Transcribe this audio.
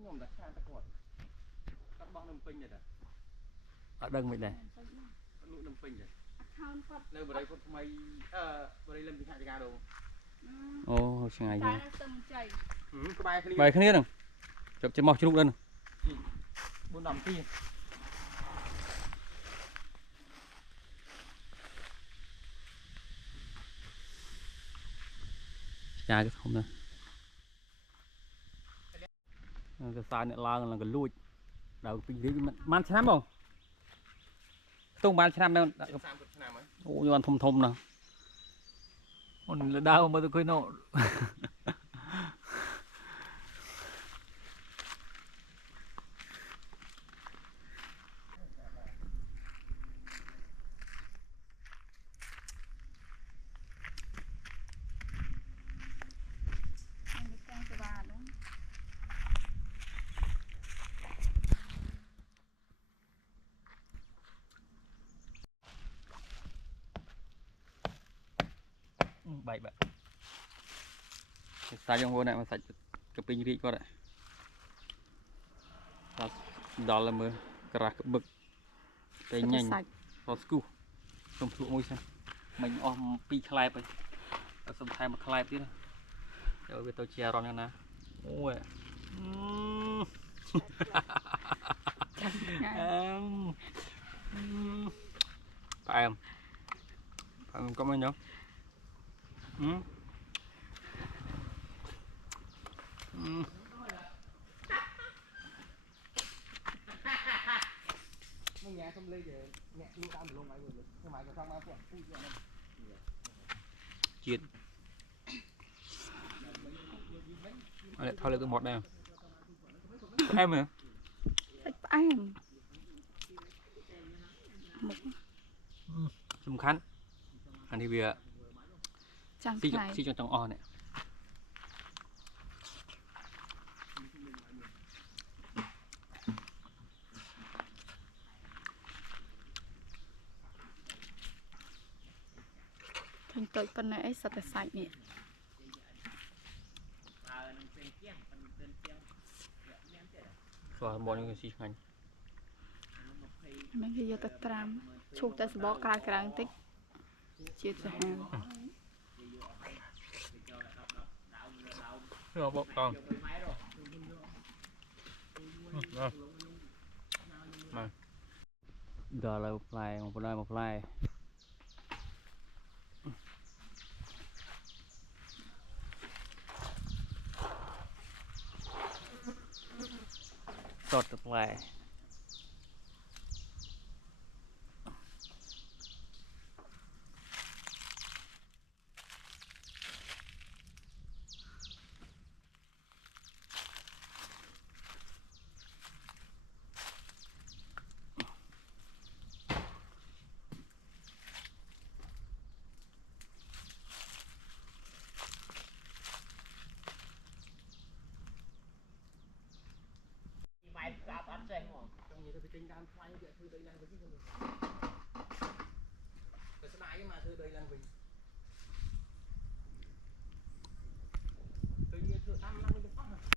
ខ្ញុំតែខាងតែគាត់បោះនំពេញទេតាអត់ដឹងមិនដែរលក់នំពេញទេ account គាត់នៅបរិយាគាត់ថ្មីបរិយាលឹមពីខាងចកាដូអូឆ្ងាយតែស្ទឹងជ័យក្បែរគ្នាហ្នឹងជប់ចេញមកជ្រូកដល់4 10នាទីចាគេធំណាស់កសាអ្នកឡើងឡើងក៏លួចដល់ពីនេះបានឆ្នាំបងខ្ទង់បានឆ្នាំមែន30ឆ្នាំហើយអូយបានធំណាស់អូនលើដើមើលទៅឃើញនោះបែកសាច់យ៉ាងហូរណាស់សាច់កពីងរីកគាត់ដល់មើលក្រាស់ក្បឹកតែញ៉ាញ់រត់ស្គូសុំភ្លក់មួយសិនមិញអស់2ខ្លែបហើយសុំថែម1ខ្លែបទៀតចូលវាទៅជារំយ៉ាងណាអូយផ្អែមក៏មិនញ៉ាំมึงแง่ส้มเลยเดี๋ยวแง่ลูกตามลงไปเลยสมัยก็ทำมาพวกพูดเยอะนั่นជាតិអត់ថតលើទៅមាត់ដែរផ្អែមហ៎សាច់ផ្អែមសំខាន់អានេះវាចាំស៊ីថ្ងៃស៊ីចង់អស់នេះឃើញតូចប៉ុណ្ណេះអីសត្វតែសាច់នេះស្វាមកនេះស៊ីឆ្ងាញ់មិនគេយកទៅត្រាំឈូសតែសបកក្រៅក្រៅបន្តិចជាតិសាហាវយកបកតងដល់លើផ្លែមកផ្លែមកផ្លែសតផ្លែtrong nhiều cái tinh đan khoai vậy thư đây đang với cái người cái sợi mà thư đây đang với